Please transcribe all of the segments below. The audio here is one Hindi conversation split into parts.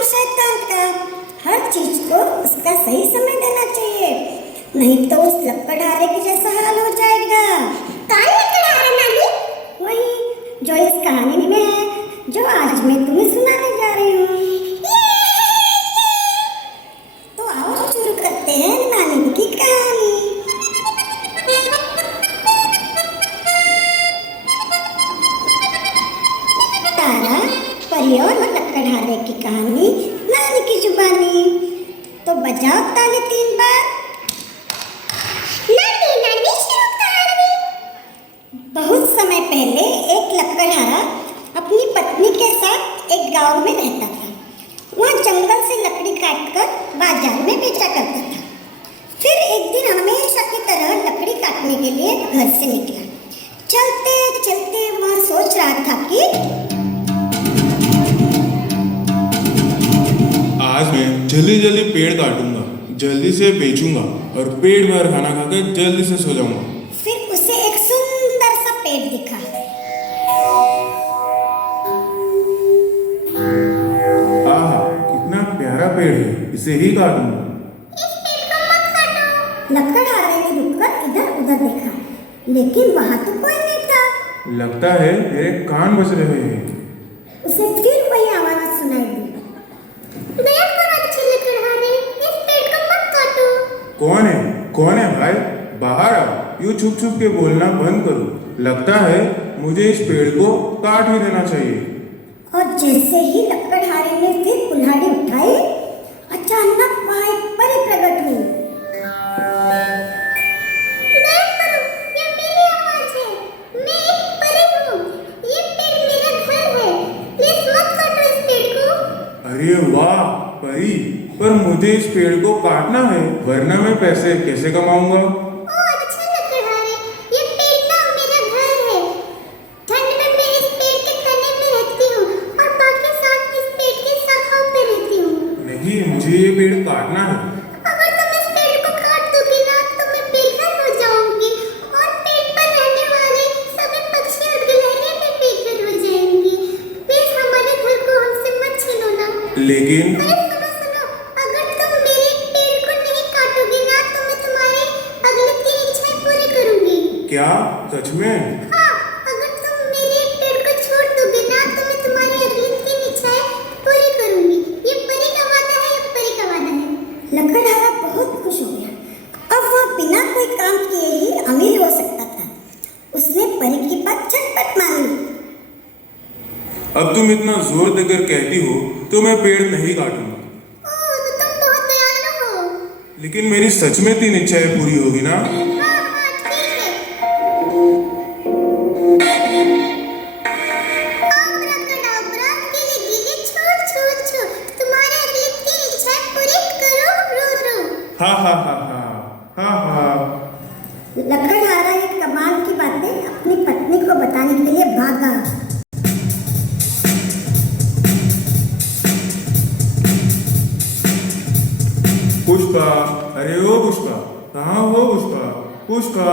काम शैतान का। हर चीज को उसका सही समय देना चाहिए, नहीं तो उस लकड़हारे के जैसा हाल हो जाएगा। कौन लकड़हारा नानी? वही जो इस कहानी में है, जो आज मैं तुम्हें सुनाने जा रही हूँ। तो आओ शुरू करते हैं नानी की कहानी। तारा, परी और लकड़हारे की कहानी नानी की जुबानी। तो बजाओ ताली 3 बार। नानी नानी शुरू कहानी। बहुत समय पहले एक लकड़हारा अपनी पत्नी के साथ एक गांव में रहता था। वह जंगल से लकड़ी काटकर बाजार में बेचा करता था। फिर एक दिन हमेशा की तरह लकड़ी काटने के लिए घर से निकला। चलते चलते वह सोच रहा था कि आज मैं जल्दी जल्दी पेड़ काटूंगा, जल्दी से बेचूंगा और पेट भर खाना खाकर जल्दी से सो जाऊंगा। फिर उसे एक सुंदर सा पेड़ दिखा। आहा, कितना प्यारा पेड़ है, इसे ही काटूंगा। इस पेड़ को मत काटो। लकड़हारे ने रुककर इधर उधर देखा, लेकिन वहां तो कोई नहीं था। लगता है मेरे कान बज रहे हैं। उसे फिर वही आवाज सुनाई दी। देखो अच्छे लकड़हारे, इस पेड़ को मत काटो। कौन है? कौन है भाई? बाहर आओ। यूं छुप छुप के बोलना बंद करो। लगता है मुझे इस पेड़ को काट ही देना चाहिए। और जैसे ही लकड़हारे ने फिर कुल्हाड़ी उठाई, अचानक वहां एक परी प्रकट हुई। देखो, ये मेरी आवाज है। मैं एक परी हूँ। ये पेड़ मेरा घर है। प्लीज मत काटो इस पेड़ को। अरे वाह परी, पर मुझे इस पेड़ को काटना है, वरना मैं पैसे कैसे कमाऊंगा? ओह अच्छा लकड़हारे, ये पेड़ ना मेरा घर है। ठंड में मैं इस पेड़ के तने में रहती हूँ और बाकी साथ इस पेड़ के शाखाओं पे रहती हूँ। नहीं, मुझे ये पेड़ काटना है। अगर तुम इस पेड़ को काट दोगे ना तो मैं बेघर हो जाऊंगी और पेड़ पर रहने वाले सभी पक्षी और गिलहरियां भी बेघर हो जाएंगी। प्लीज हमारे घर को हमसे मत छीनो ना। लेकिन अरे सुनो सुनो, अगर तुम मेरे पेड़ को नहीं काटोगे ना तो मैं तुम्हारी अगली 3 इच्छाएं पूरी करूंगी। क्या सच में? हाँ, अगर तुम मेरे पेड़ को छोड़ दोगे ना तो मैं तुम्हारी अगली 3 इच्छाएं पूरी करूंगी। ये परी का वादा है, ये परी का वादा है। लकड़हारा बहुत खुश हो गया। अब वह बिना कोई काम किए ही अमीर हो सकता था। उसने परी की बात झटपट मान ली। अब तुम इतना जोर देकर कहती हो तो मैं पेड़ नहीं काटूंगा। ओह, तो तुम बहुत दयालु हो। लेकिन मेरी सच में 3 इच्छाएं पूरी होगी ना? हाँ हाँ ठीक है। आब्राकडाब्रा, गिले गिले छो छो छो, तुम्हारी अगली 3 इच्छाएं पूरी करो रो रो। हा हा हा हा हा हा। लकड़हारा ये कमाल की बातें अपनी पत्नी को बताने के लिए भागा। पुष्पा, अरे ओ पुष्पा, कहाँ हो पुष्पा? पुष्पा,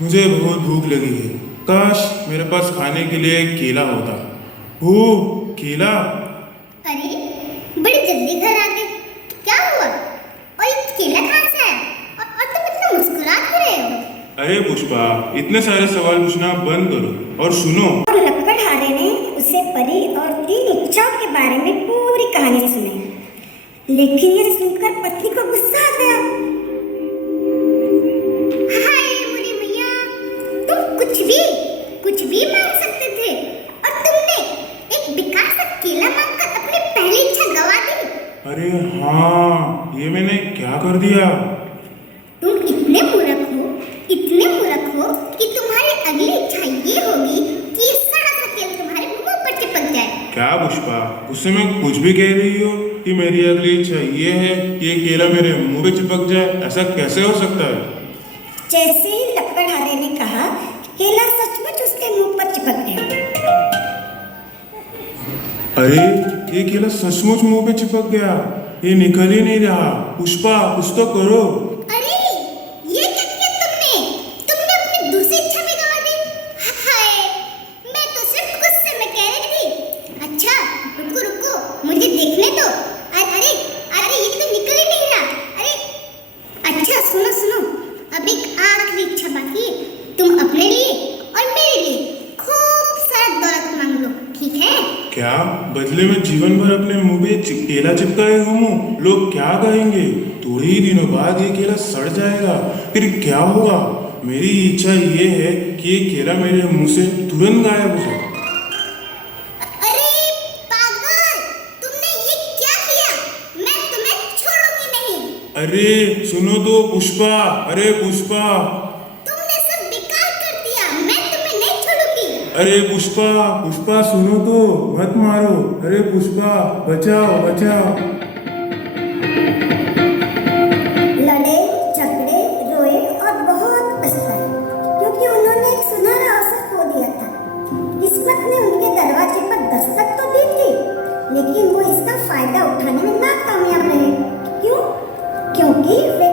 मुझे बहुत भूख लगी है। काश मेरे पास खाने के लिए एक केला होता। ओह केला। अरे बड़ी जल्दी घर आ गए, क्या हुआ? और ये केला कहाँ से आया? और तुम इतना मुस्कुरा क्यों रहे हो? अरे पुष्पा, इतने सारे सवाल पूछना बंद करो और सुनो। और लकड़हारे ने उसे परी और 3 इच्छाओं के बारे में पूरी कहानी सुनाई। लेकिन ये सुनकर पत्नी को गुस्सा आ गया। हाय बुरी मैया, तुम कुछ भी मांग सकते थे और तुमने एक बेकार सा केला मांगकर अपनी पहली इच्छा गवा दी। अरे हाँ, ये मैंने क्या कर दिया? तुम इतने मूर्ख हो कि तुम्हारी अगली इच्छा ये होगी कि ये सड़ा सा केला तुम्हारे मुंह पर चिपक जाए। क्या पुष्पा, उससे मैं कुछ भी कह रही हो कि मेरी अगली इच्छा ये है कि ये केला मेरे मुंह पे चिपक जाए? ऐसा कैसे हो सकता है? जैसे ही लकड़हारे ने कहा, केला सचमुच उसके मुंह पर चिपक गया। अरे ये केला सचमुच मुंह पे चिपक गया, ये निकल ही नहीं रहा। पुष्पा कुछ तो करो। अरे ये क्या किया तुमने? तुमने अपनी दूसरी इच्छा भी गवा दी। हाय, मैं तो सिर्फ गुस्से में कह रही थी। अच्छा रुको रुको, मुझे देखने दो। अरे अरे ये तो निकल ही नहीं रहा। अरे अच्छा सुनो सुनो, अब एक आखिरी इच्छा बाकी है। तुम अपने लिए और मेरे लिए खूब सारा दौलत मांग लो, ठीक है? क्या बदले में जीवन भर अपने मुंह पे केला चिपकाए घूमूं? लोग क्या कहेंगे? थोड़े ही दिनों बाद ये केला सड़ जाएगा, फिर क्या होगा? मेरी इच्छा ये है कि ये केला मेरे मुंह से तुरंत गायब हो जाए। अरे पागल, तुमने ये क्या किया? मैं तुम्हें छोड़ूंगी नहीं। अरे सुनो तो पुष्पा, अरे पुष्पा, तुमने सब बेकार कर दिया। मैं तुम्हें नहीं छोड़ूंगी। अरे पुष्पा, पुष्पा सुनो तो, मत मारो। अरे पुष्पा, बचाओ बचाओ। लड़े, झगड़े, रोए और बहुत पछताए, क्योंकि उन्होंने एक सुनहरा अवसर खो दिया था। किस्मत ने उनके दरवाजे पर दस्तक तो दी थी, लेकिन वो इसका फायदा उठाने में नाकामयाब रहे। क्यों? क्योंकि वे